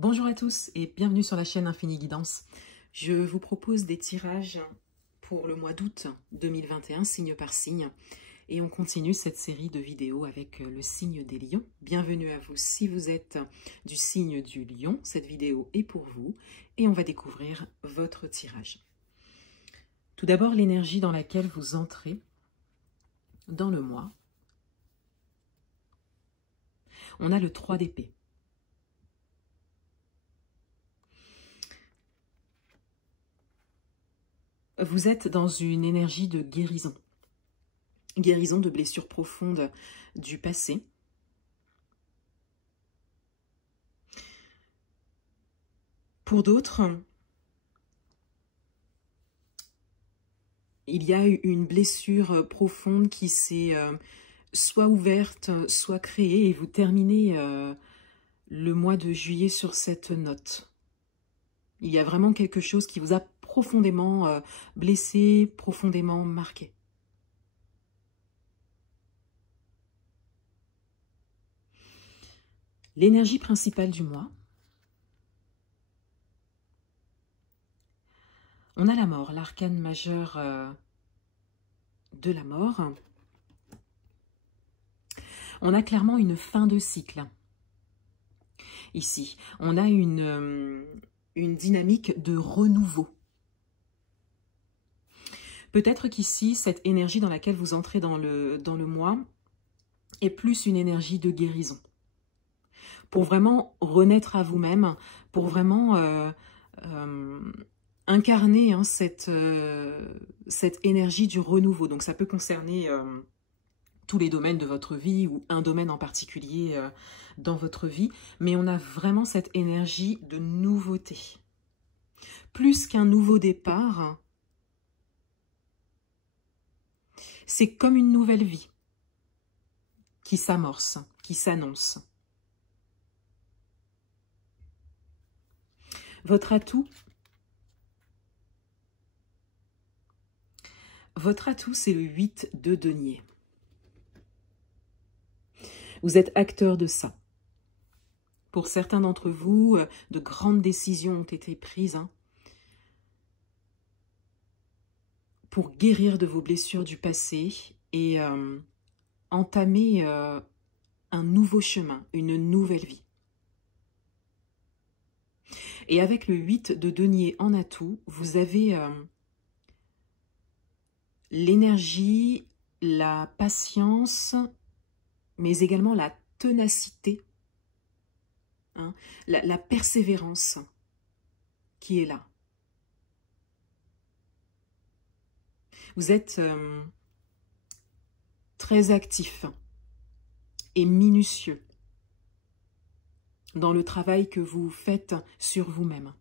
Bonjour à tous et bienvenue sur la chaîne Infini Guidance. Je vous propose des tirages pour le mois d'août 2021, signe par signe. Et on continue cette série de vidéos avec le signe des lions. Bienvenue à vous si vous êtes du signe du lion. Cette vidéo est pour vous et on va découvrir votre tirage. Tout d'abord, l'énergie dans laquelle vous entrez dans le mois. On a le 3 d'épée. Vous êtes dans une énergie de guérison. Guérison de blessures profondes du passé. Pour d'autres, il y a une blessure profonde qui s'est soit ouverte, soit créée, et vous terminez le mois de juillet sur cette note. Il y a vraiment quelque chose qui vous a profondément blessé, profondément marqué. L'énergie principale du mois. On a la mort, l'arcane majeur de la mort. On a clairement une fin de cycle. Ici, on a une dynamique de renouveau. Peut-être qu'ici, cette énergie dans laquelle vous entrez dans le mois est plus une énergie de guérison. Pour vraiment renaître à vous-même, pour vraiment incarner cette énergie du renouveau. Donc ça peut concerner tous les domaines de votre vie ou un domaine en particulier dans votre vie, mais on a vraiment cette énergie de nouveauté. Plus qu'un nouveau départ, c'est comme une nouvelle vie qui s'amorce, qui s'annonce. Votre atout, c'est le 8 de denier. Vous êtes acteur de ça. Pour certains d'entre vous, de grandes décisions ont été prises pour guérir de vos blessures du passé et entamer un nouveau chemin, une nouvelle vie. Et avec le 8 de denier en atout, vous avez l'énergie, la patience, mais également la ténacité, la persévérance qui est là. Vous êtes très actif et minutieux dans le travail que vous faites sur vous-même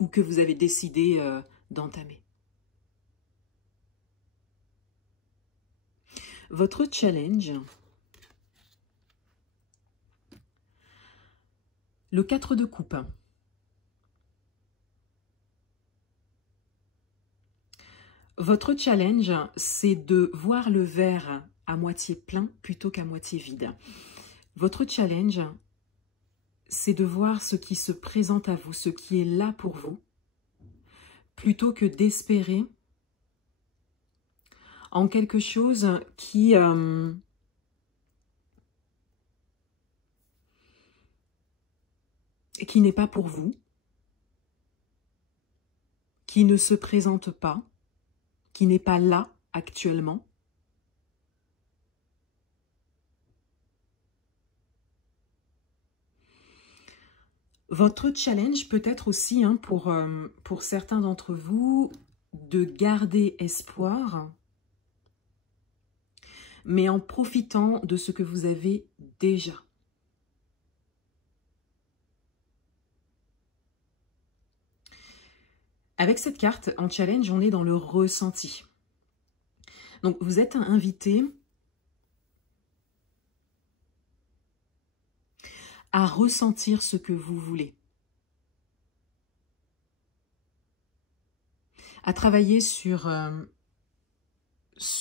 ou que vous avez décidé d'entamer. Votre challenge, le 4 de coupe. Votre challenge, c'est de voir le verre à moitié plein plutôt qu'à moitié vide. Votre challenge, c'est de voir ce qui se présente à vous, ce qui est là pour vous, plutôt que d'espérer en quelque chose qui n'est pas pour vous, qui ne se présente pas, qui n'est pas là actuellement. Votre challenge peut être aussi, pour certains d'entre vous, de garder espoir, mais en profitant de ce que vous avez déjà. Avec cette carte, en challenge, on est dans le ressenti. Donc, vous êtes invité à ressentir ce que vous voulez. À travailler sur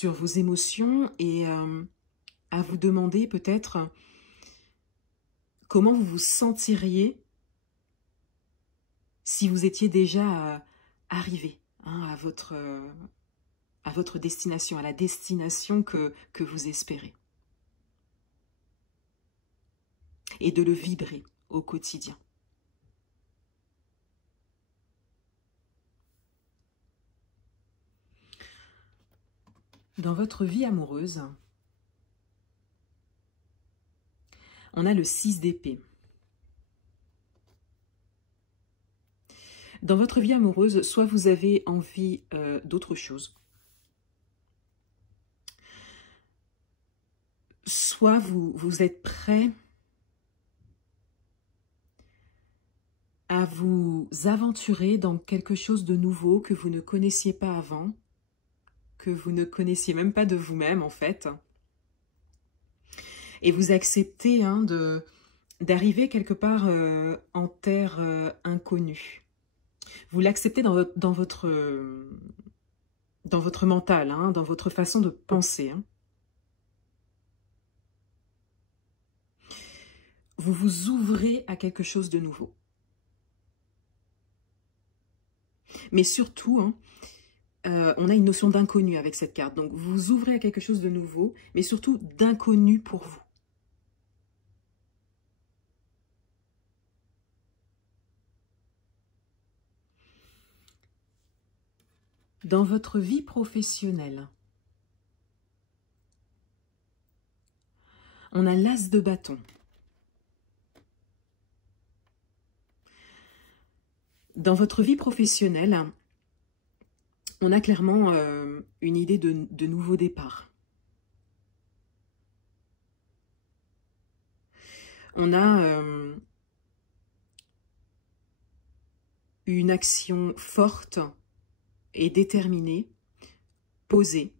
vos émotions et à vous demander peut-être comment vous vous sentiriez si vous étiez déjà arrivé hein, à votre destination, à la destination que vous espérez. Et de le vibrer au quotidien. Dans votre vie amoureuse, on a le 6 d'épée. Dans votre vie amoureuse, soit vous avez envie d'autre chose, soit vous êtes prêt à vous aventurer dans quelque chose de nouveau que vous ne connaissiez pas avant, que vous ne connaissiez même pas de vous-même en fait. Et vous acceptez hein, d'arriver quelque part en terre inconnue. Vous l'acceptez dans votre mental, hein, dans votre façon de penser. Hein. Vous vous ouvrez à quelque chose de nouveau. Mais surtout, hein, on a une notion d'inconnu avec cette carte. Donc, vous vous ouvrez à quelque chose de nouveau, mais surtout d'inconnu pour vous. Dans votre vie professionnelle, on a l'as de bâton. Dans votre vie professionnelle, on a clairement une idée de nouveau départ. On a une action forte et déterminée, posée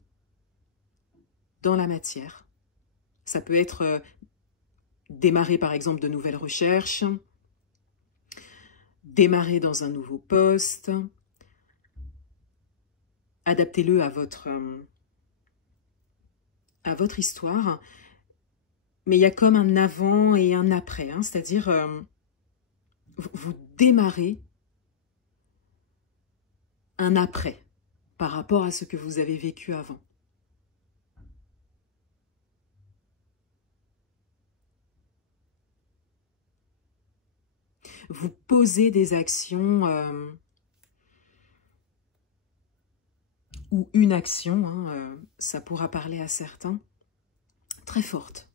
dans la matière. Ça peut être démarrer par exemple de nouvelles recherches, démarrer dans un nouveau poste, adaptez-le à votre histoire, mais il y a comme un avant et un après, hein, c'est-à-dire vous démarrez un après par rapport à ce que vous avez vécu avant. Vous posez des actions ou une action, hein, ça pourra parler à certains, très forte.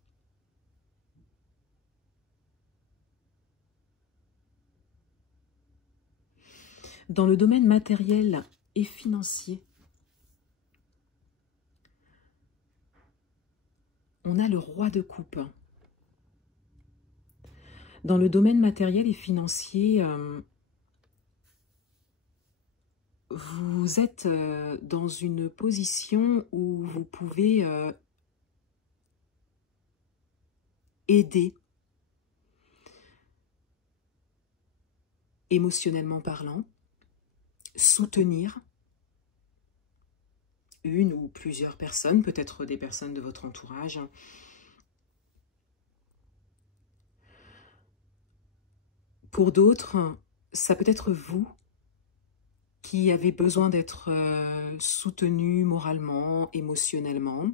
Dans le domaine matériel et financier, on a le roi de coupe. Dans le domaine matériel et financier, vous êtes dans une position où vous pouvez aider, émotionnellement parlant, soutenir une ou plusieurs personnes, peut-être des personnes de votre entourage. Pour d'autres, ça peut être vous qui avez besoin d'être soutenu moralement, émotionnellement.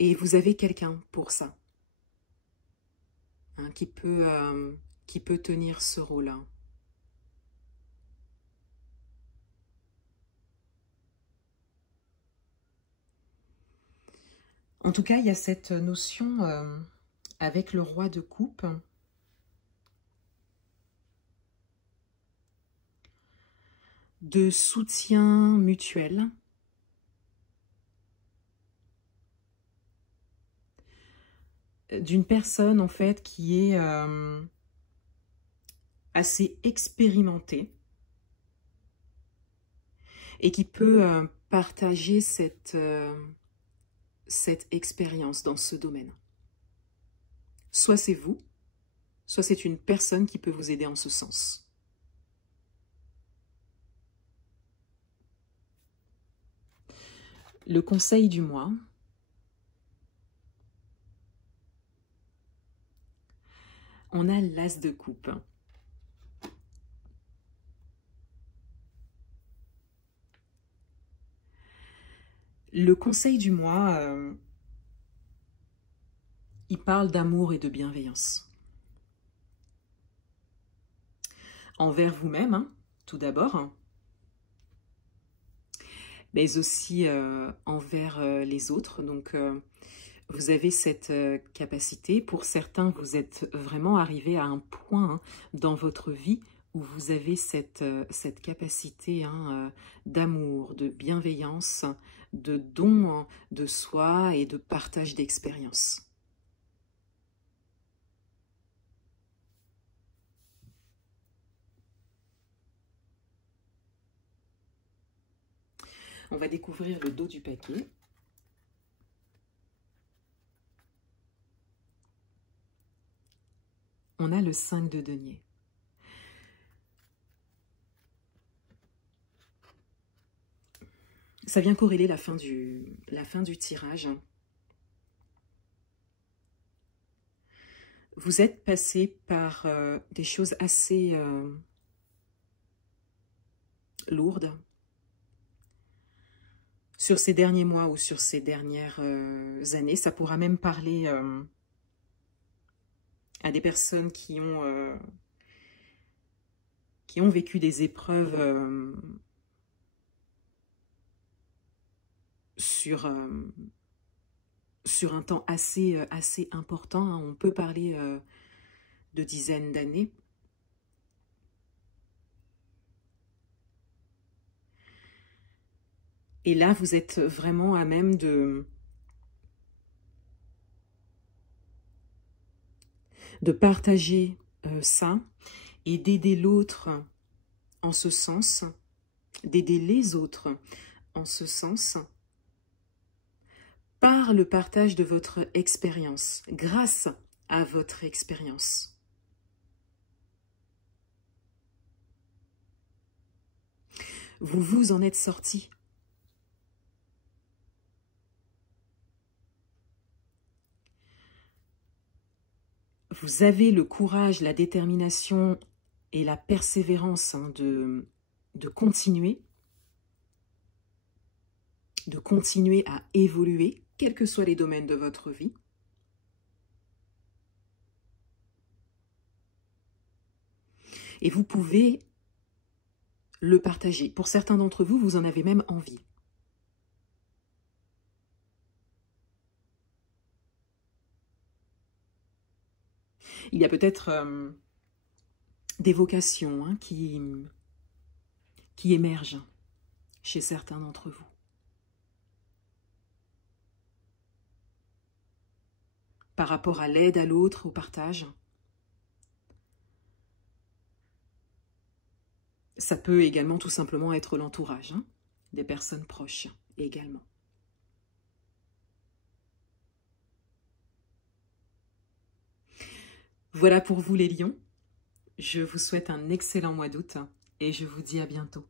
Et vous avez quelqu'un pour ça, hein, qui peut tenir ce rôle-là. En tout cas, il y a cette notion avec le roi de coupe de soutien mutuel, d'une personne en fait qui est assez expérimentée et qui peut partager cette expérience dans ce domaine. Soit c'est vous, soit c'est une personne qui peut vous aider en ce sens. Le conseil du mois, On a l'As de coupe. Le conseil du mois, il parle d'amour et de bienveillance. Envers vous-même, hein, tout d'abord, mais aussi envers les autres. Donc, vous avez cette capacité. Pour certains, vous êtes vraiment arrivé à un point hein, dans votre vie où vous avez cette capacité hein, d'amour, de bienveillance, de don de soi et de partage d'expérience. On va découvrir le dos du paquet. On a le 5 de denier. Ça vient corréler la fin du tirage. Vous êtes passé par des choses assez lourdes sur ces derniers mois ou sur ces dernières années. Ça pourra même parler à des personnes qui ont vécu des épreuves sur un temps assez important. Hein. On peut parler de dizaines d'années. Et là, vous êtes vraiment à même de partager ça et d'aider l'autre en ce sens, d'aider les autres en ce sens, par le partage de votre expérience, grâce à votre expérience. Vous vous en êtes sorti. Vous avez le courage, la détermination et la persévérance hein, de continuer à évoluer, quels que soient les domaines de votre vie. Et vous pouvez le partager. Pour certains d'entre vous, vous en avez même envie. Il y a peut-être des vocations hein, qui émergent chez certains d'entre vous. Par rapport à l'aide à l'autre, au partage. Ça peut également tout simplement être l'entourage, hein, des personnes proches également. Voilà pour vous les lions. Je vous souhaite un excellent mois d'août et je vous dis à bientôt.